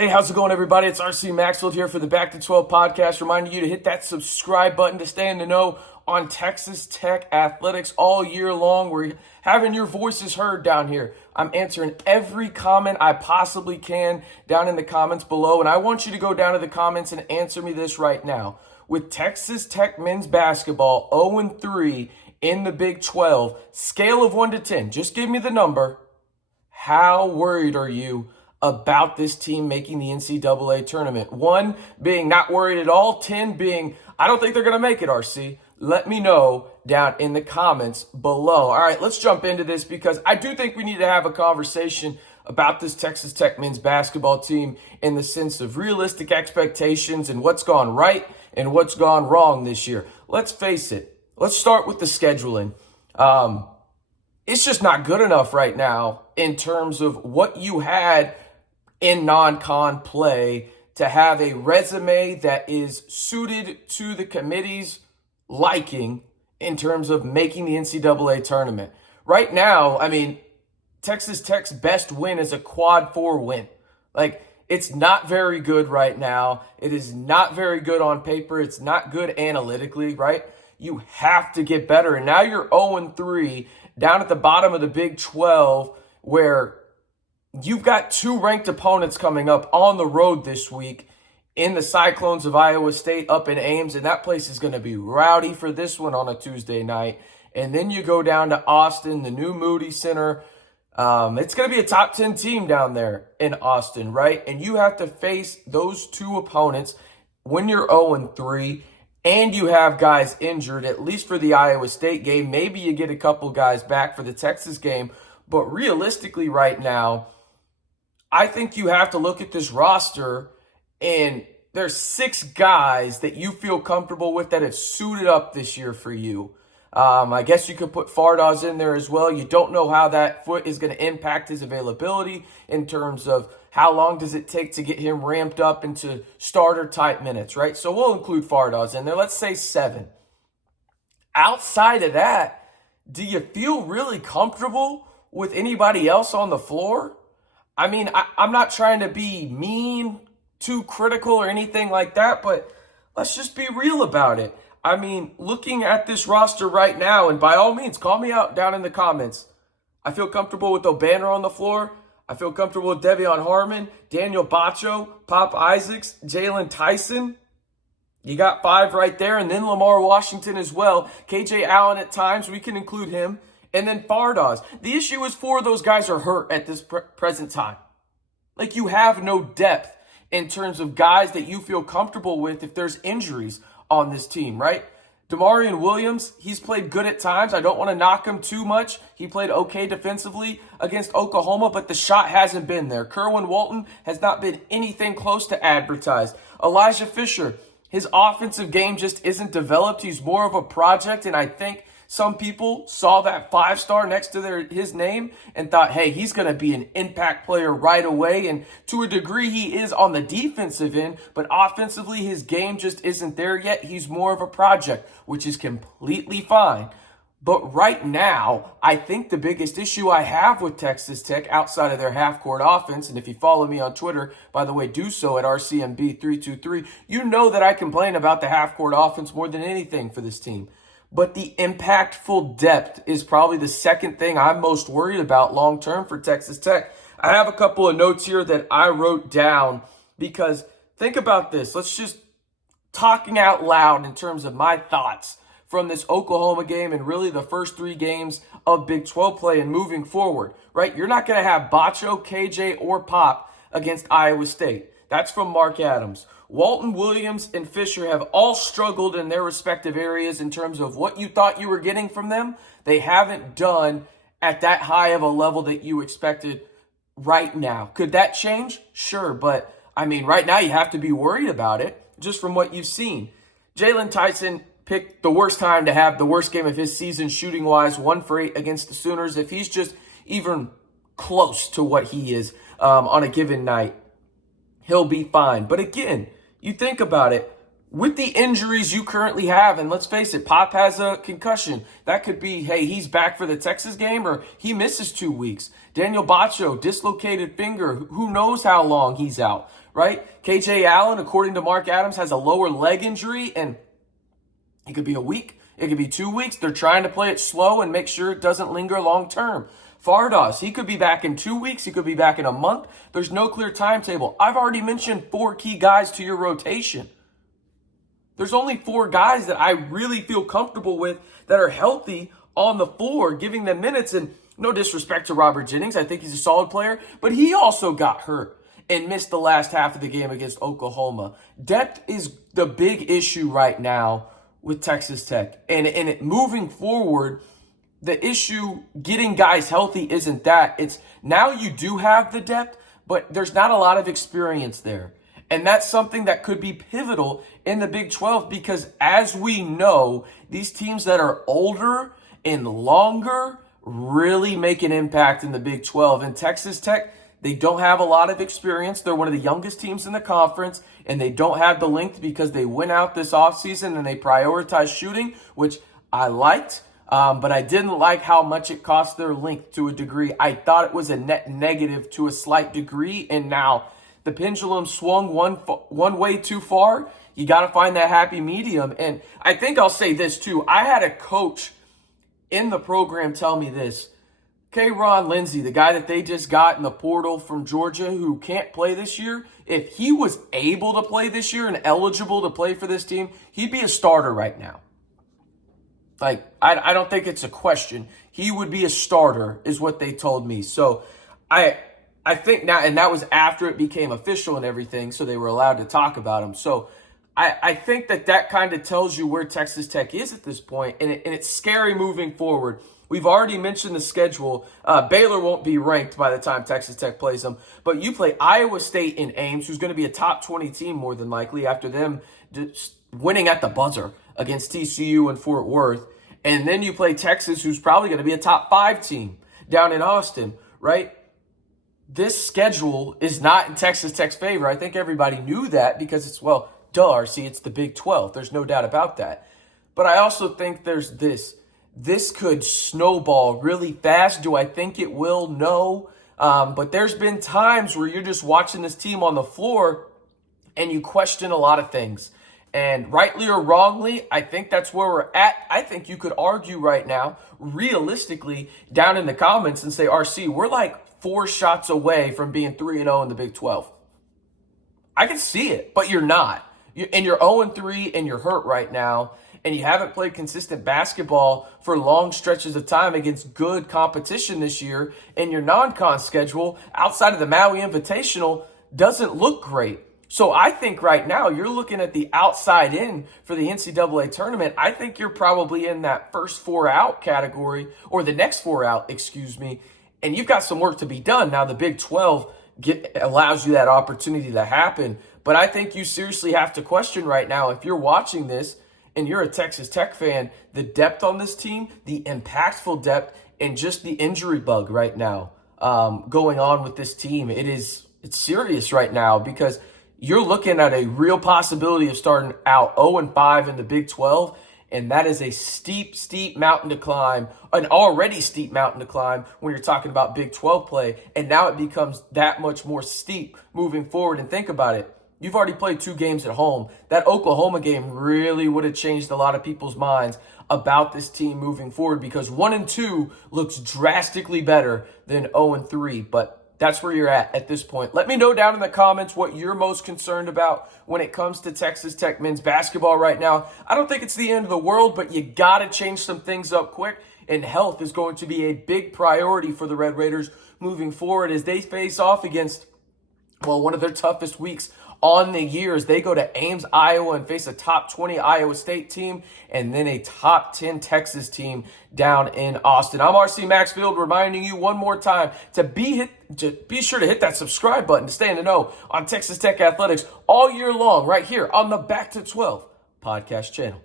Hey, how's it going, everybody? It's RC Maxfield here for the Back to 12 podcast, reminding you to hit that subscribe button to stay in the know on Texas Tech athletics all year long. We're having your voices heard down here. I'm answering every comment I possibly can down in the comments below, and I want you to go down to the comments and answer me this right now. With Texas Tech men's basketball 0-3 in the Big 12, scale of 1 to 10, just give me the number. How worried are you about this team making the NCAA tournament? 1 being not worried at all, 10 being, I don't think they're going to make it, RC. Let me know down in the comments below. All right, let's jump into this because I do think we need to have a conversation about this Texas Tech men's basketball team in the sense of realistic expectations and what's gone right and what's gone wrong this year. Let's face it. Let's start with the scheduling. It's just not good enough right now in terms of what you had in non-con play to have a resume that is suited to the committee's liking in terms of making the NCAA tournament. Right now, I mean, Texas Tech's best win is a quad 4 win. Like, it's not very good right now. It is not very good on paper. It's not good analytically, right? You have to get better. And now you're 0-3 down at the bottom of the Big 12 where you've got 2 ranked opponents coming up on the road this week in the Cyclones of Iowa State up in Ames, and that place is going to be rowdy for this one on a Tuesday night. And then you go down to Austin, the new Moody Center. It's going to be a top 10 team down there in Austin, right? And you have to face those 2 opponents when you're 0-3, and you have guys injured, at least for the Iowa State game. Maybe you get a couple guys back for the Texas game. But realistically right now, I think you have to look at this roster, and there's 6 guys that you feel comfortable with that have suited up this year for you. I guess you could put Fardaws in there as well. You don't know how that foot is going to impact his availability in terms of how long does it take to get him ramped up into starter-type minutes, right? So we'll include Fardaws in there. Let's say 7. Outside of that, do you feel really comfortable with anybody else on the floor? I mean, I'm not trying to be mean, too critical or anything like that, but let's just be real about it. I mean, looking at this roster right now, and by all means, call me out down in the comments. I feel comfortable with O'Banner on the floor. I feel comfortable with Devion Harmon, Daniel Batcho, Pop Isaacs, Jalen Tyson. You got 5 right there, and then Lamar Washington as well. KJ Allen at times, we can include him. And then Fardaws. The issue is 4 of those guys are hurt at this present time. Like, you have no depth in terms of guys that you feel comfortable with if there's injuries on this team, right? Demarion Williams, he's played good at times. I don't want to knock him too much. He played okay defensively against Oklahoma, but the shot hasn't been there. Kerwin Walton has not been anything close to advertised. Elijah Fisher, his offensive game just isn't developed. He's more of a project, and I think some people saw that 5-star next to his name and thought, hey, he's going to be an impact player right away. And to a degree, he is on the defensive end, but offensively, his game just isn't there yet. He's more of a project, which is completely fine. But right now, I think the biggest issue I have with Texas Tech outside of their half-court offense, and if you follow me on Twitter, by the way, do so at RCMB323, you know that I complain about the half-court offense more than anything for this team. But the impactful depth is probably the second thing I'm most worried about long-term for Texas Tech. I have a couple of notes here that I wrote down because think about this. Let's just talking out loud in terms of my thoughts from this Oklahoma game and really the first 3 games of Big 12 play and moving forward, right? You're not going to have Batcho, KJ, or Pop against Iowa State. That's from Mark Adams. Walton, Williams, and Fisher have all struggled in their respective areas in terms of what you thought you were getting from them. They haven't done at that high of a level that you expected right now. Could that change? Sure, but I mean, right now you have to be worried about it just from what you've seen. Jalen Tyson picked the worst time to have the worst game of his season shooting-wise, 1 for 8 against the Sooners. If he's just even close to what he is on a given night, he'll be fine. But again, you think about it, with the injuries you currently have, and let's face it, Pop has a concussion. That could be, hey, he's back for the Texas game, or he misses 2 weeks. Daniel Batcho, dislocated finger. Who knows how long he's out, right? KJ Allen, according to Mark Adams, has a lower leg injury, and it could be a week. It could be 2 weeks. They're trying to play it slow and make sure it doesn't linger long term. Fardas, he could be back in 2 weeks. He could be back in a month. There's no clear timetable. I've already mentioned 4 key guys to your rotation. There's only 4 guys that I really feel comfortable with that are healthy on the floor, giving them minutes. And no disrespect to Robert Jennings. I think he's a solid player, but he also got hurt and missed the last half of the game against Oklahoma. Depth is the big issue right now with Texas Tech. And moving forward, the issue getting guys healthy isn't that. It's now you do have the depth, but there's not a lot of experience there. And that's something that could be pivotal in the Big 12 because as we know, these teams that are older and longer really make an impact in the Big 12. And Texas Tech, they don't have a lot of experience. They're one of the youngest teams in the conference, and they don't have the length because they went out this offseason and they prioritized shooting, which I liked, but I didn't like how much it cost their length to a degree. I thought it was a net negative to a slight degree, and now the pendulum swung one way too far. You got to find that happy medium. And I think I'll say this too. I had a coach in the program tell me this. Ron Lindsay, the guy that they just got in the portal from Georgia who can't play this year, if he was able to play this year and eligible to play for this team, he'd be a starter right now. Like, I don't think it's a question. He would be a starter is what they told me. So I think now, and that was after it became official and everything, so they were allowed to talk about him. So I think that kind of tells you where Texas Tech is at this point, and it's scary moving forward. We've already mentioned the schedule. Baylor won't be ranked by the time Texas Tech plays them, but you play Iowa State in Ames, who's going to be a top 20 team more than likely after them just winning at the buzzer against TCU and Fort Worth. And then you play Texas, who's probably going to be a top 5 team down in Austin, right? This schedule is not in Texas Tech's favor. I think everybody knew that because it's, well, duh, RC, it's the Big 12. There's no doubt about that. But I also think there's this. This could snowball really fast. Do I think it will? No. But there's been times where you're just watching this team on the floor and you question a lot of things. And rightly or wrongly, I think that's where we're at. I think you could argue right now, realistically, down in the comments and say, RC, we're like 4 shots away from being 3-0 in the Big 12. I can see it, but you're not. You're 0-3 and you're hurt right now. And you haven't played consistent basketball for long stretches of time against good competition this year. And your non-con schedule outside of the Maui Invitational doesn't look great. So I think right now you're looking at the outside in for the NCAA tournament. I think you're probably in that first 4 out category, or the next 4 out, and you've got some work to be done. Now the Big 12 allows you that opportunity to happen. But I think you seriously have to question right now, if you're watching this and you're a Texas Tech fan, the depth on this team, the impactful depth, and just the injury bug right now going on with this team. It's serious right now because you're looking at a real possibility of starting out 0-5 in the Big 12, and that is a steep mountain to climb, an already steep mountain to climb when you're talking about Big 12 play, and now it becomes that much more steep moving forward. And think about it. You've already played 2 games at home. That Oklahoma game really would have changed a lot of people's minds about this team moving forward because 1-2 looks drastically better than 0-3. But that's where you're at this point. Let me know down in the comments what you're most concerned about when it comes to Texas Tech men's basketball right now. I don't think it's the end of the world, but you got to change some things up quick. And health is going to be a big priority for the Red Raiders moving forward as they face off against, one of their toughest weeks on the year as they go to Ames, Iowa, and face a top 20 Iowa State team and then a top 10 Texas team down in Austin. I'm RC Maxfield, reminding you one more time to be sure to hit that subscribe button to stay in the know on Texas Tech athletics all year long right here on the Back to 12 podcast channel.